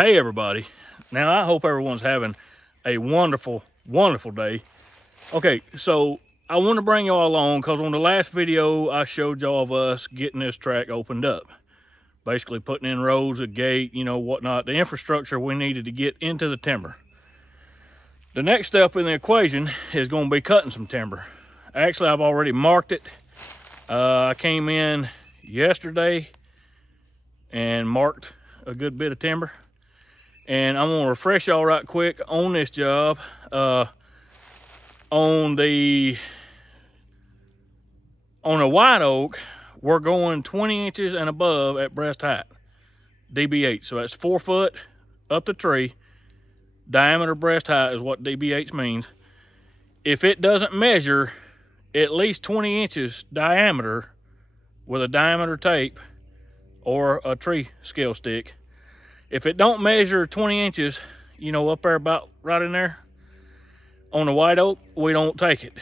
Hey everybody. Now I hope everyone's having a wonderful, wonderful day. Okay, so I want to bring y'all along because on the last video I showed y'all of us getting this track opened up. Basically putting in roads, a gate, you know, whatnot, the infrastructure we needed to get into the timber. The next step in the equation is going to be cutting some timber. Actually, I've already marked it. I came in yesterday and marked a good bit of timber. And I'm going to refresh y'all right quick on this job. On the white oak, we're going 20 inches and above at breast height, DBH. So that's 4 foot up the tree. Diameter breast height is what DBH means. If it doesn't measure at least 20 inches diameter with a diameter tape or a tree scale stick, if it don't measure 20 inches, you know, up there about right in there, on the white oak, we don't take it.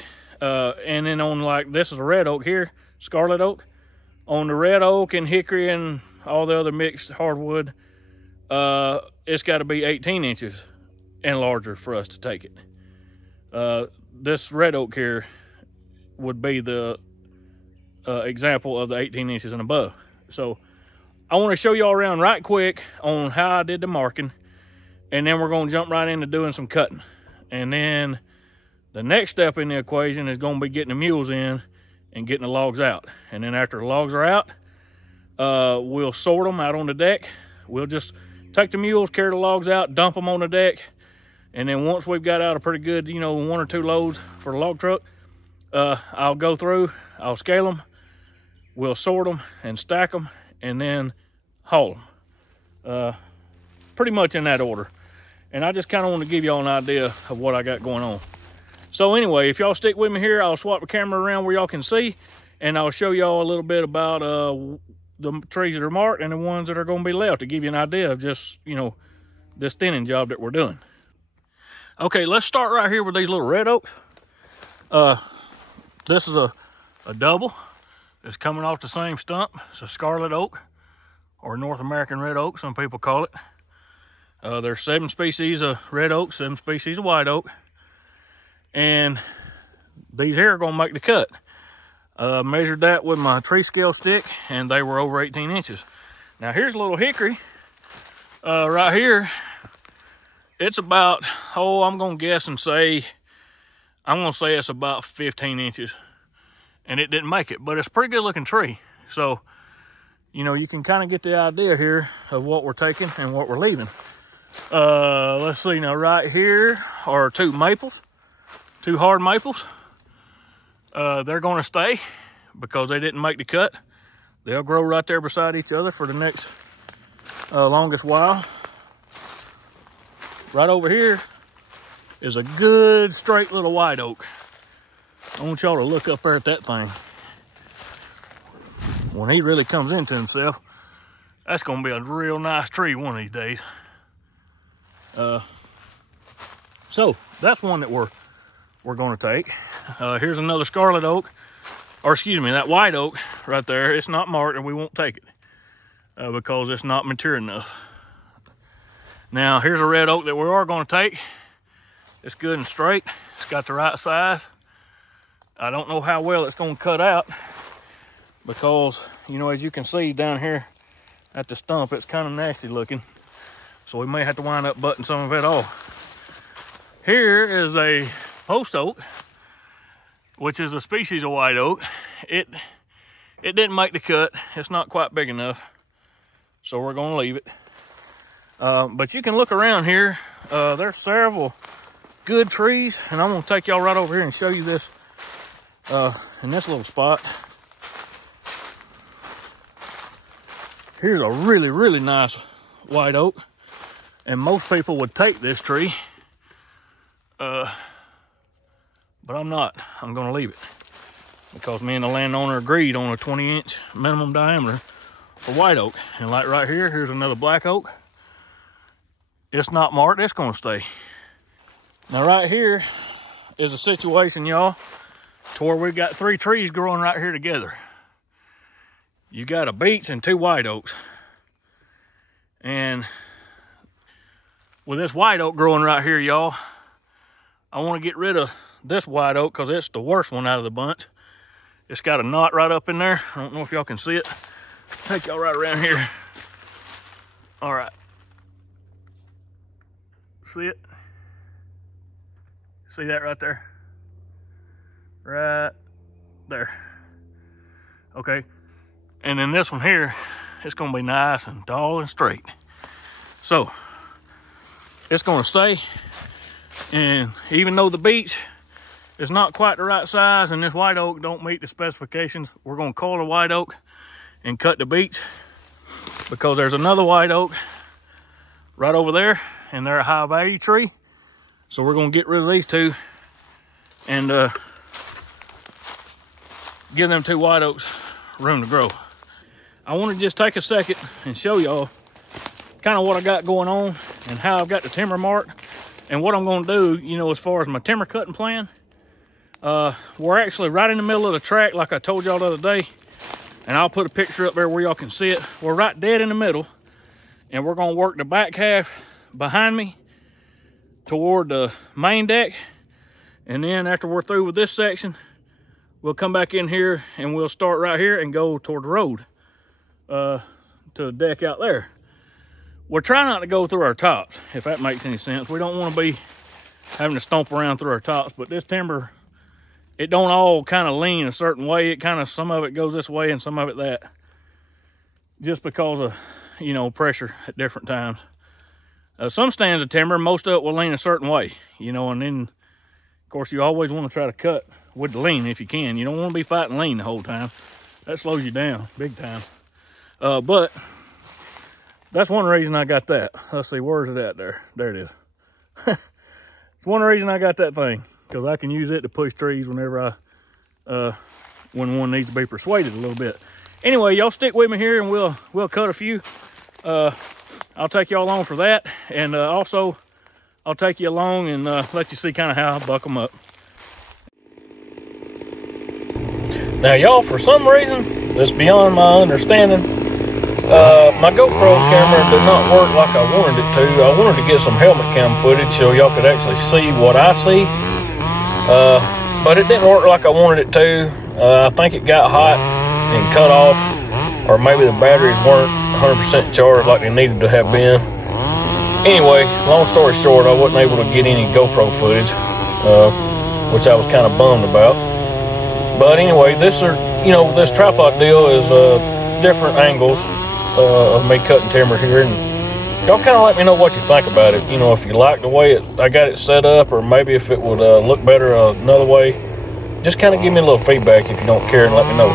And then on, like, this is a red oak here, scarlet oak. On the red oak and hickory and all the other mixed hardwood, it's got to be 18 inches and larger for us to take it. This red oak here would be the example of the 18 inches and above. So I want to show y'all around right quick on how I did the marking, and then we're going to jump right into doing some cutting. And then the next step in the equation is going to be getting the mules in and getting the logs out. And then after the logs are out, we'll sort them out on the deck. We'll just take the mules, carry the logs out, dump them on the deck. And then once we've got out a pretty good, you know, 1 or 2 loads for the log truck, I'll go through, I'll scale them, we'll sort them and stack them, and then haul them. Pretty much in that order. And I just kind of want to give y'all an idea of what I got going on. So anyway, if y'all stick with me here, I'll swap the camera around where y'all can see, and I'll show y'all a little bit about the trees that are marked and the ones that are going to be left to give you an idea of just, you know, this thinning job that we're doing. Okay, let's start right here with these little red oaks. This is a double. It's coming off the same stump. It's a scarlet oak, or North American red oak, some people call it. There's 7 species of red oak, 7 species of white oak. And these here are gonna make the cut. Measured that with my tree scale stick, and they were over 18 inches. Now here's a little hickory. Right here, it's about, I'm gonna guess and say, I'm gonna say it's about 15 inches. And it didn't make it, but it's a pretty good looking tree. So, you know, you can kind of get the idea here of what we're taking and what we're leaving. Let's see, now right here are 2 maples, 2 hard maples. They're gonna stay because they didn't make the cut. They'll grow right there beside each other for the next longest while. Right over here is a good straight little white oak. I want y'all to look up there at that thing. When he really comes into himself, that's gonna be a real nice tree one of these days. So that's one that we're gonna take. Here's another scarlet oak, or excuse me, that white oak right there. It's not marked and we won't take it because it's not mature enough. Now here's a red oak that we are gonna take. It's good and straight. It's got the right size. I don't know how well it's gonna cut out because, you know, as you can see down here at the stump, it's kind of nasty looking. So we may have to wind up butting some of it off. Here is a post oak, which is a species of white oak. It didn't make the cut. It's not quite big enough, so we're gonna leave it. But you can look around here. There's several good trees, and I'm gonna take y'all right over here and show you this in this little spot. Here's a really, really nice white oak, and most people would take this tree, but I'm not. I'm gonna leave it because me and the landowner agreed on a 20-inch minimum diameter for white oak. And like right here, here's another black oak. It's not marked, it's gonna stay. Now right here is a situation, y'all, to where we've got 3 trees growing right here together. You got a beech and 2 white oaks. And with this white oak growing right here, y'all, I want to get rid of this white oak because it's the worst one out of the bunch. It's got a knot right up in there. I don't know if y'all can see it. Take y'all right around here. All right. See it? See that right there? Right there. Okay. And then this one here, it's gonna be nice and tall and straight. So, it's gonna stay. And even though the beech is not quite the right size and this white oak don't meet the specifications, we're gonna cull the white oak and cut the beech, because there's another white oak right over there and they're a high value tree. So we're gonna get rid of these two and give them 2 white oaks room to grow. I want to just take a second and show y'all kind of what I got going on and how I've got the timber marked and what I'm going to do, you know, as far as my timber cutting plan. We're actually right in the middle of the track, like I told y'all the other day, and I'll put a picture up there where y'all can see it. We're right dead in the middle, and we're going to work the back half behind me toward the main deck, and then after we're through with this section, we'll come back in here and we'll start right here and go toward the road to the deck out there. We're trying not to go through our tops, if that makes any sense. We don't want to be having to stomp around through our tops, but this timber, it don't all kind of lean a certain way. It kind of, some of it goes this way and some of it that, just because of, you know, pressure at different times. Some stands of timber, most of it will lean a certain way, you know, and then, of course, you always want to try to cut with the lean if you can. You don't want to be fighting lean the whole time. That slows you down big time. But that's one reason I got that. Let's see, where's it at there? There it is. It's one reason I got that thing, because I can use it to push trees whenever when one needs to be persuaded a little bit. Anyway, y'all stick with me here and we'll cut a few. I'll take y'all along for that, and also I'll take you along and let you see kind of how I buck them up. Now, y'all, for some reason that's beyond my understanding, my GoPro camera did not work like I wanted it to. I wanted to get some helmet cam footage so y'all could actually see what I see, but it didn't work like I wanted it to. I think it got hot and cut off, or maybe the batteries weren't 100% charged like they needed to have been. Anyway, long story short, I wasn't able to get any GoPro footage, which I was kind of bummed about. But anyway, this tripod deal is different angles of me cutting timber here, and y'all kind of let me know what you think about it. You know, if you like the way I got it set up, or maybe if it would look better another way. Just kind of give me a little feedback if you don't care, and let me know.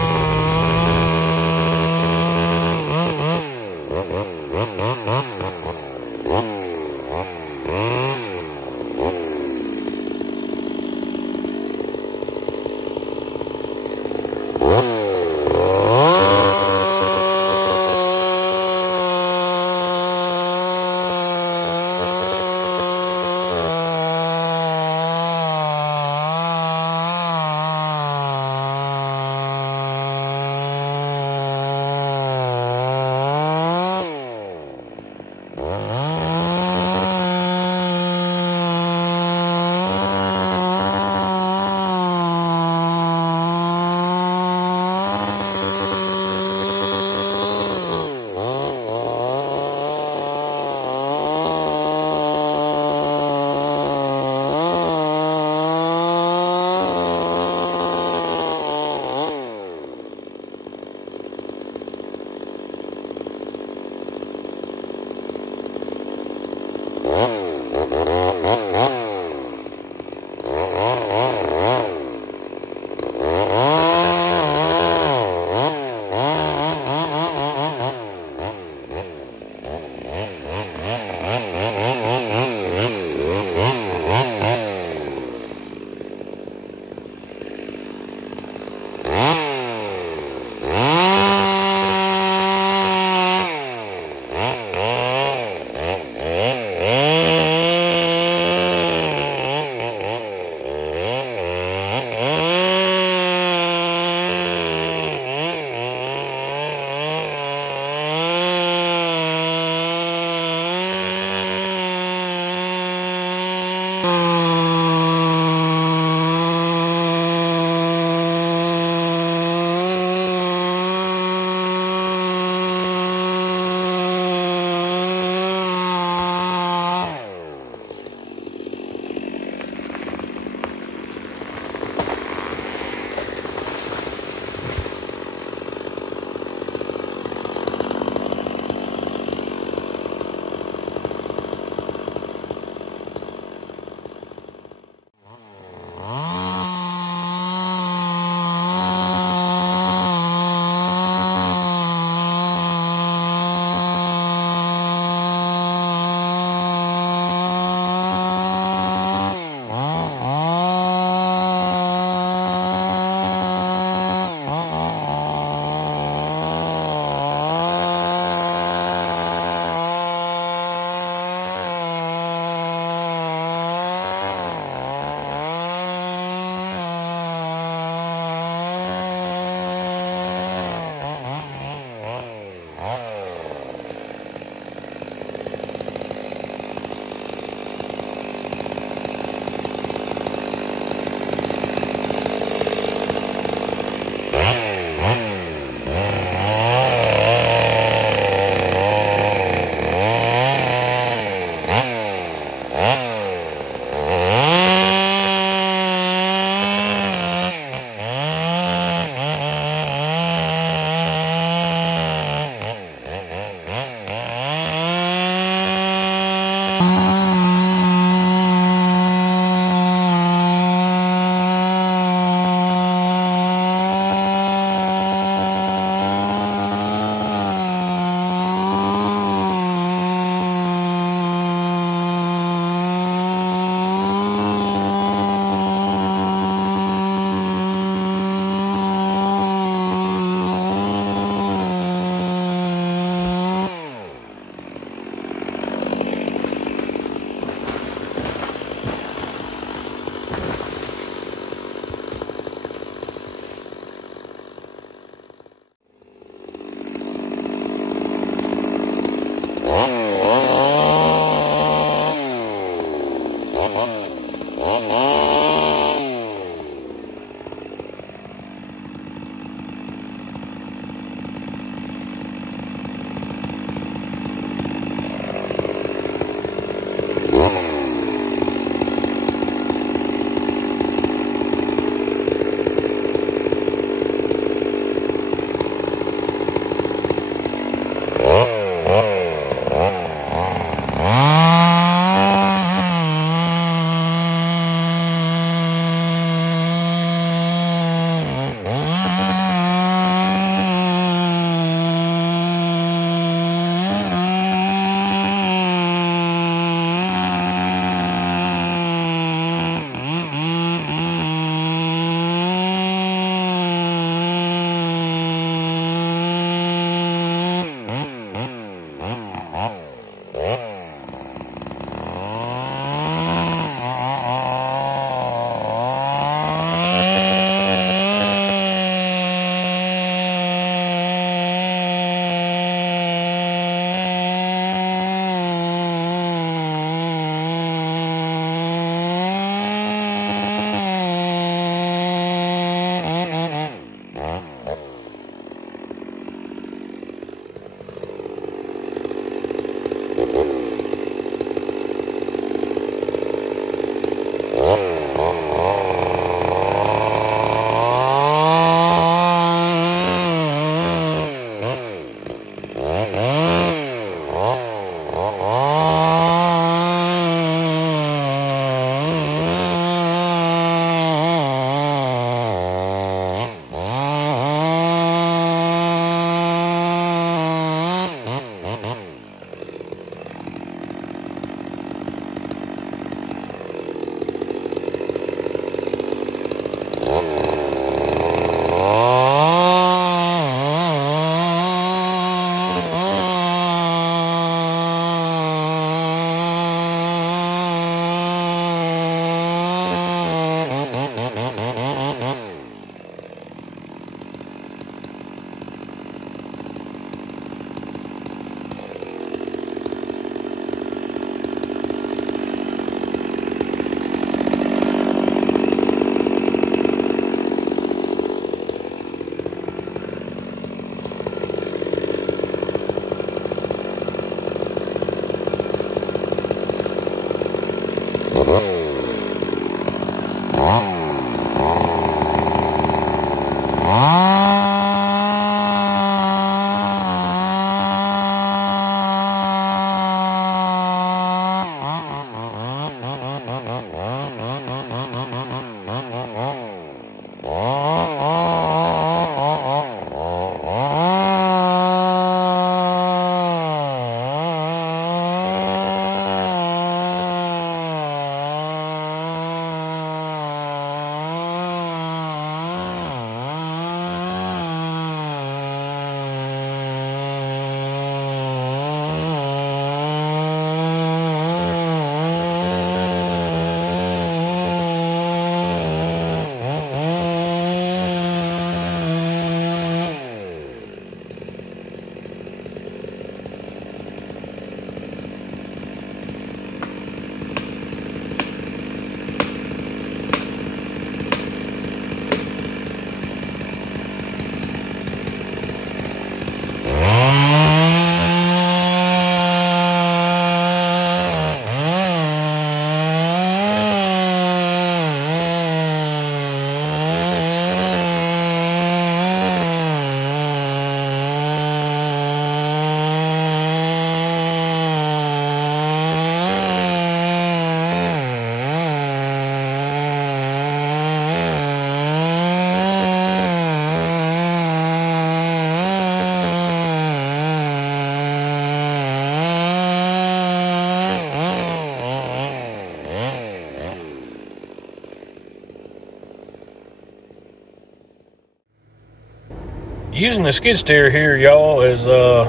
Using the skid steer here, y'all, is a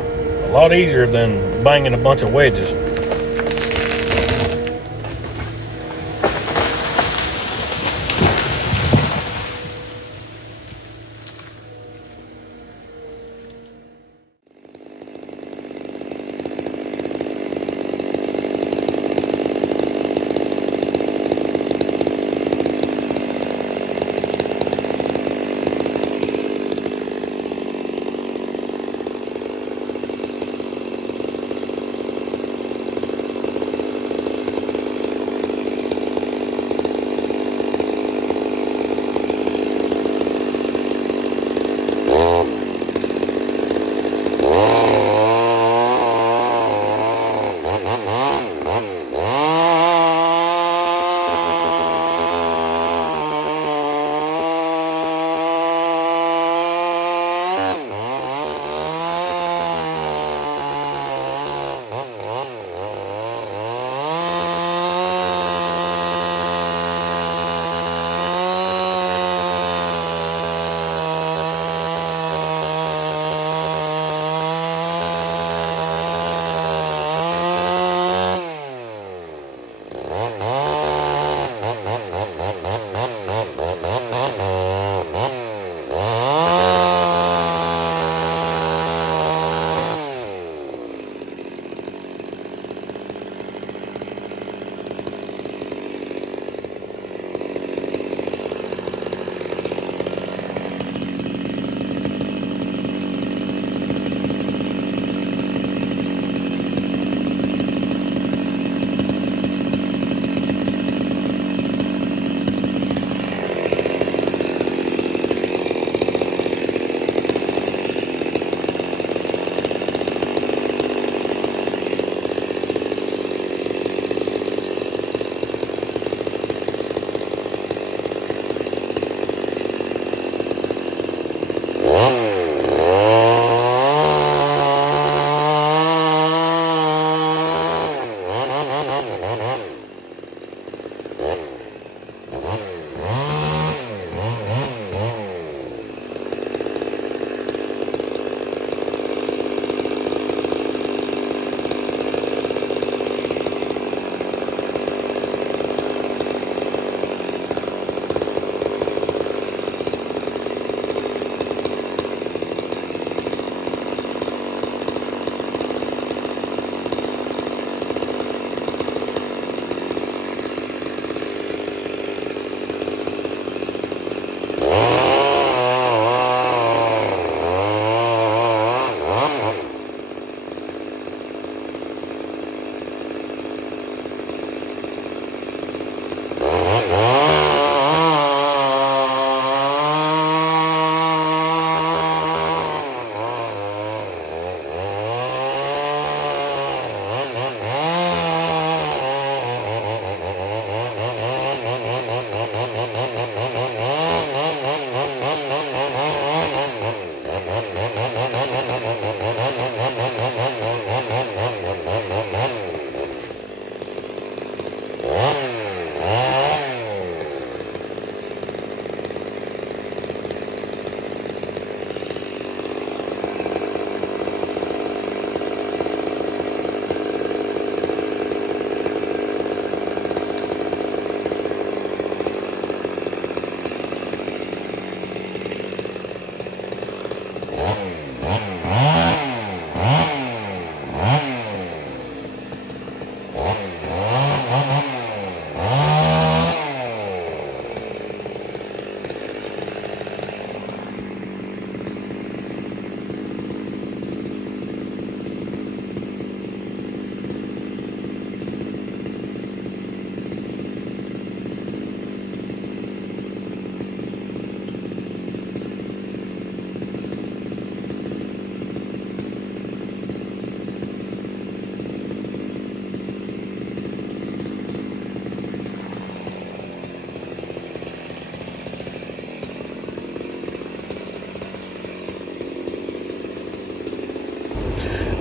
lot easier than banging a bunch of wedges.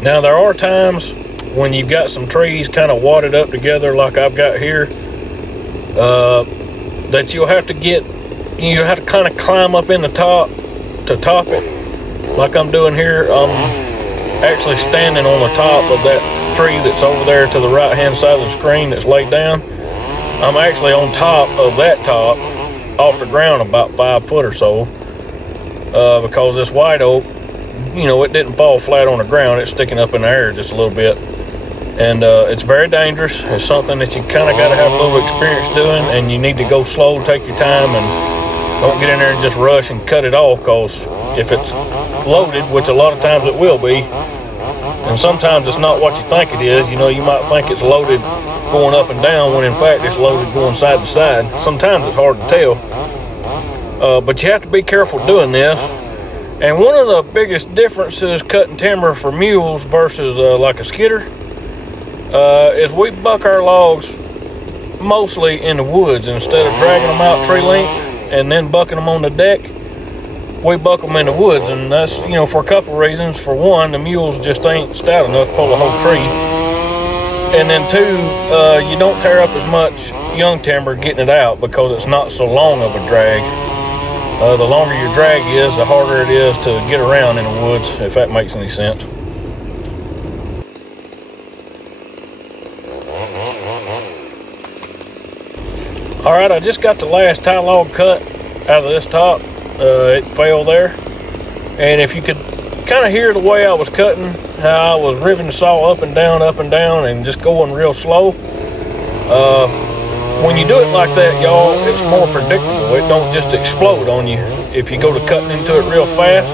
Now there are times when you've got some trees kind of wadded up together like I've got here, that you have to kind of climb up in the top to top it, like I'm doing here. I'm actually standing on the top of that tree that's over there to the right hand side of the screen that's laid down. I'm actually on top of that top, off the ground about 5 foot or so, because this white oak, you know, it didn't fall flat on the ground. It's sticking up in the air just a little bit. And it's very dangerous. It's something that you kind of got to have a little experience doing, and you need to go slow, take your time, and don't get in there and just rush and cut it off, because if it's loaded, which a lot of times it will be, and sometimes it's not what you think it is. You know, you might think it's loaded going up and down when in fact it's loaded going side to side. Sometimes it's hard to tell, but you have to be careful doing this. And one of the biggest differences cutting timber for mules versus like a skidder is we buck our logs mostly in the woods. Instead of dragging them out tree length and then bucking them on the deck, we buck them in the woods. And that's, you know, for a couple reasons. For one, the mules just ain't stout enough to pull a whole tree. And then two, you don't tear up as much young timber getting it out because it's not so long of a drag. The longer your drag is, the harder it is to get around in the woods, if that makes any sense. All right, I just got the last tie log cut out of this top. It fell there. And if you could kind of hear the way I was cutting, how I was riving the saw up and down, and just going real slow. When you do it like that, y'all, it's more predictable. It don't just explode on you. If you go to cutting into it real fast,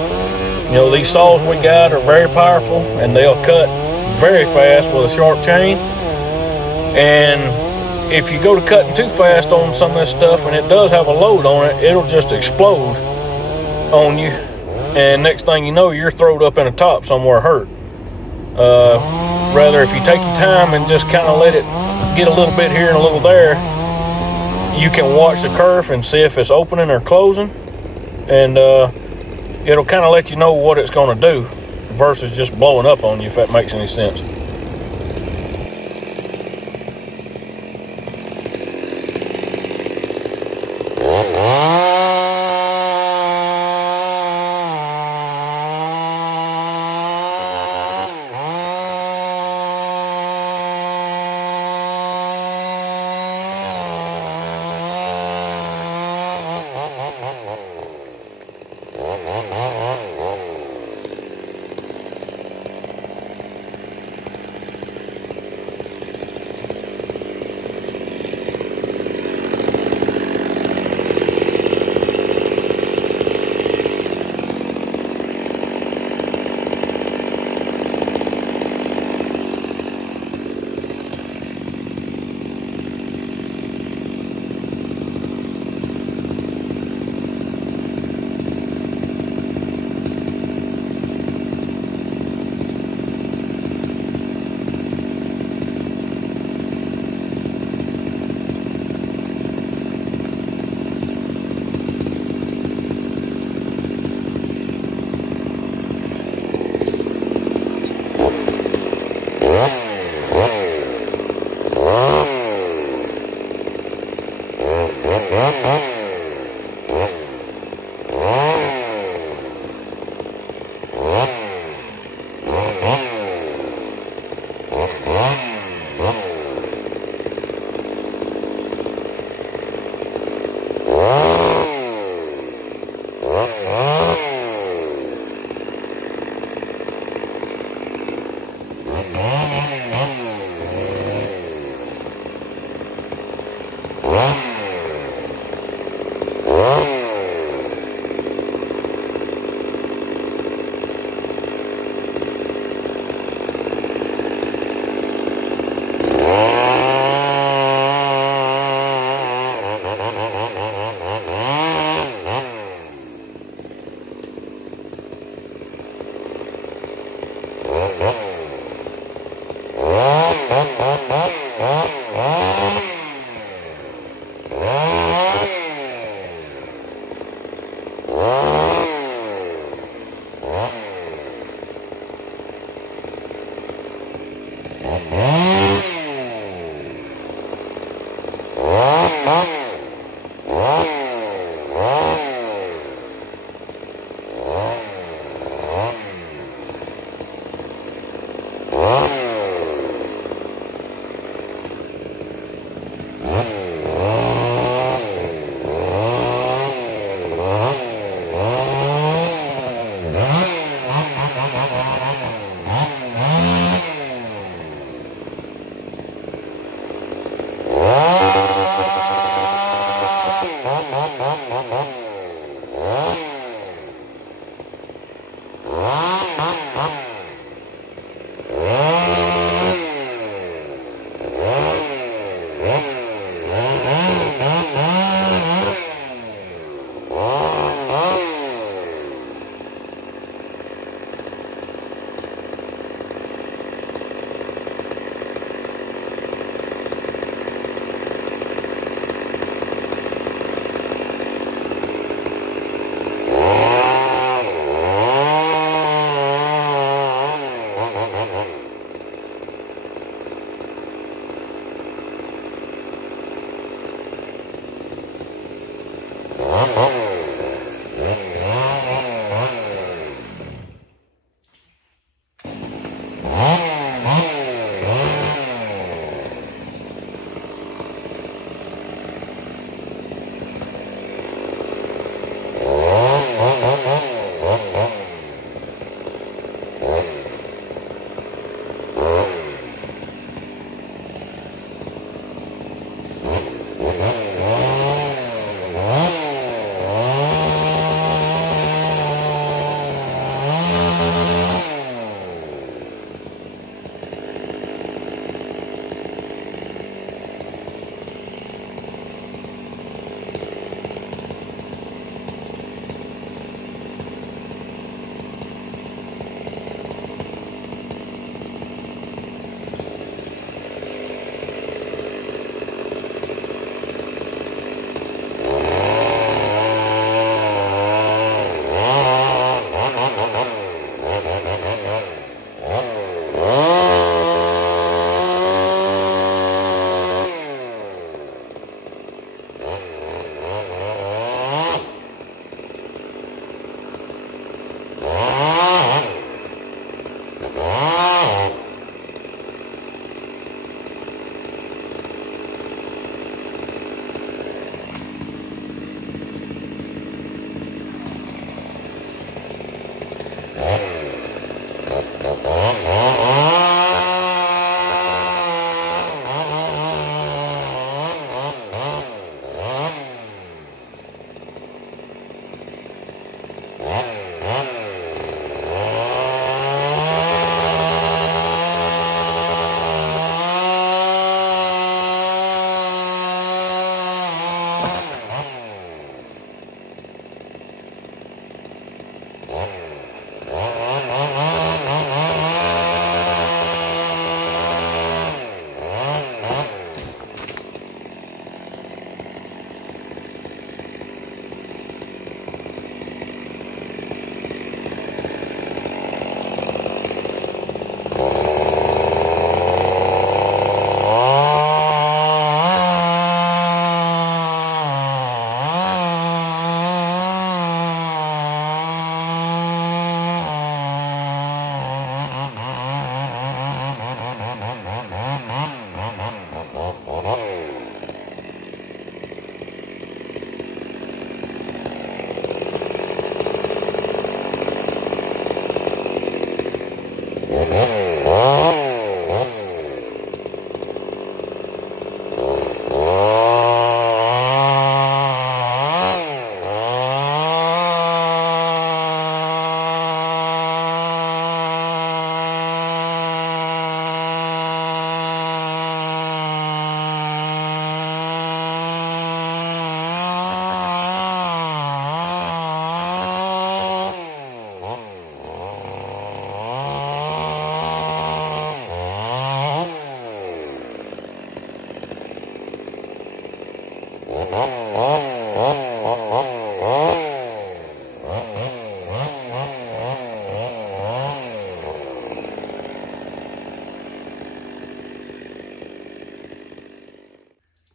you know, these saws we got are very powerful, and they'll cut very fast with a sharp chain. And if you go to cutting too fast on some of this stuff and it does have a load on it, it'll just explode on you. And next thing you know, you're throwed up in a top somewhere hurt. Rather, if you take your time and just kind of let it get a little bit here and a little there, you can watch the kerf and see if it's opening or closing, and it'll kind of let you know what it's going to do versus just blowing up on you, if that makes any sense.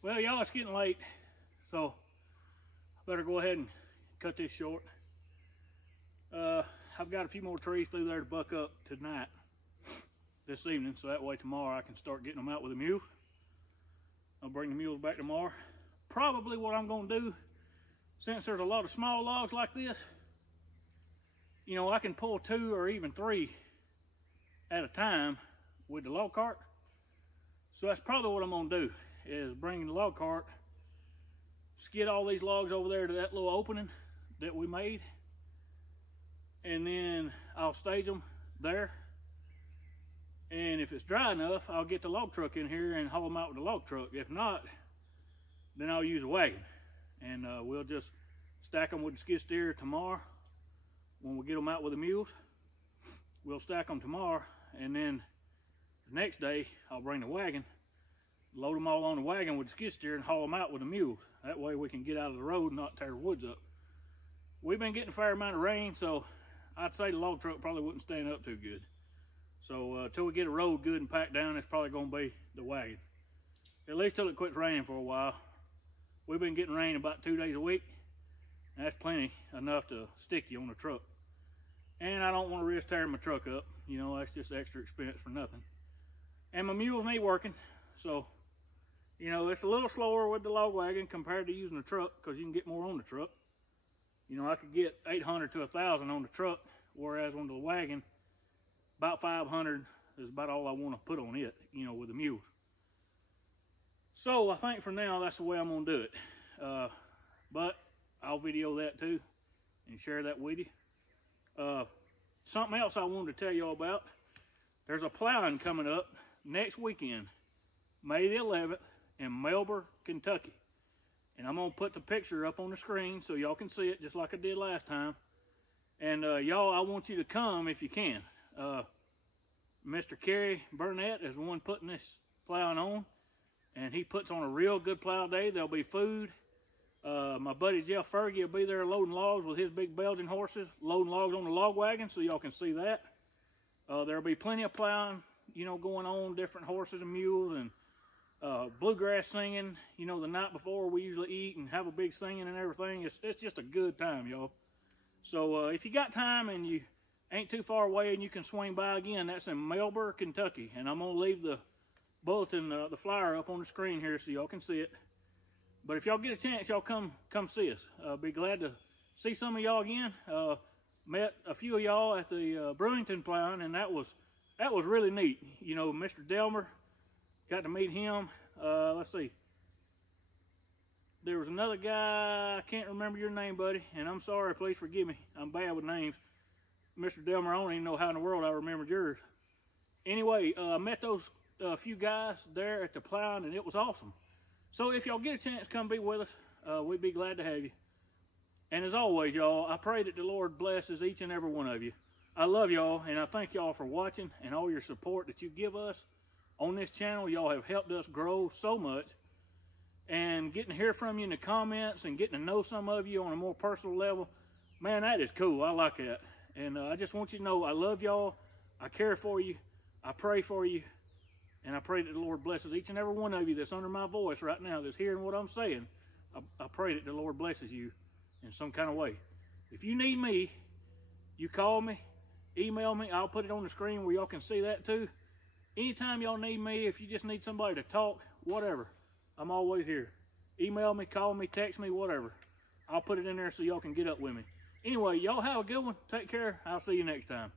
Well, y'all, it's getting late, so I better go ahead and cut this short. I've got a few more trees through there to buck up tonight, this evening, so that way tomorrow I can start getting them out with a mule. I'll bring the mules back tomorrow. Probably what I'm gonna do, since there's a lot of small logs like this, you know, I can pull 2 or even 3 at a time with the log cart. So that's probably what I'm gonna do, is bring the log cart, skid all these logs over there to that little opening that we made, and then I'll stage them there. And if it's dry enough, I'll get the log truck in here and haul them out with the log truck. If not, then I'll use a wagon, and we'll just stack them with the skid steer tomorrow. When we get them out with the mules, we'll stack them tomorrow, and then the next day I'll bring the wagon, load them all on the wagon with the skid steer, and haul them out with the mules. That way we can get out of the road and not tear the woods up. We've been getting a fair amount of rain, so I'd say the log truck probably wouldn't stand up too good. So until we get a road good and packed down, it's probably going to be the wagon. At least till it quits raining for a while. We've been getting rain about 2 days a week. That's plenty enough to stick you on the truck. And I don't want to risk tearing my truck up. You know, that's just extra expense for nothing. And my mules need working. So, you know, it's a little slower with the log wagon compared to using the truck, because you can get more on the truck. You know, I could get 800 to 1,000 on the truck, whereas on the wagon, about 500 is about all I want to put on it, you know, with the mules. So I think for now, that's the way I'm going to do it. But I'll video that too and share that with you. Something else I wanted to tell y'all about. There's a plowing coming up next weekend, May the 11th in Melber, Kentucky. And I'm gonna put the picture up on the screen so y'all can see it just like I did last time. And y'all, I want you to come if you can. Mr. Burnett is the one putting this plowing on, and he puts on a real good plow day. There'll be food. My buddy Jeff Fergie will be there loading logs with his big Belgian horses, loading logs on the log wagon, so y'all can see that. There'll be plenty of plowing, you know, going on, different horses and mules, and bluegrass singing. You know, the night before we usually eat and have a big singing and everything. It's just a good time, y'all. So if you got time and you ain't too far away and you can swing by again, that's in Melber, Kentucky. And I'm gonna leave the bulletin, the flyer up on the screen here so y'all can see it. But if y'all get a chance, y'all come see us. Be glad to see some of y'all again. Met a few of y'all at the Brewington plowing, and that was really neat. You know, Mr. Delmer, got to meet him. Let's see. There was another guy, I can't remember your name, buddy, and I'm sorry, please forgive me. I'm bad with names. Mr. Delmer, I don't even know how in the world I remembered yours. Anyway, I met those few guys there at the plowing, and it was awesome. So if y'all get a chance, come be with us. We'd be glad to have you. And as always, y'all, I pray that the Lord blesses each and every one of you. I love y'all, and I thank y'all for watching and all your support that you give us on this channel. Y'all have helped us grow so much. And getting to hear from you in the comments and getting to know some of you on a more personal level, man, that is cool. I like that. And I just want you to know I love y'all. I care for you. I pray for you. And I pray that the Lord blesses each and every one of you that's under my voice right now, that's hearing what I'm saying. I pray that the Lord blesses you in some kind of way. If you need me, you call me, email me. I'll put it on the screen where y'all can see that too. Anytime y'all need me, if you just need somebody to talk, whatever, I'm always here. Email me, call me, text me, whatever. I'll put it in there so y'all can get up with me. Anyway, y'all have a good one. Take care. I'll see you next time.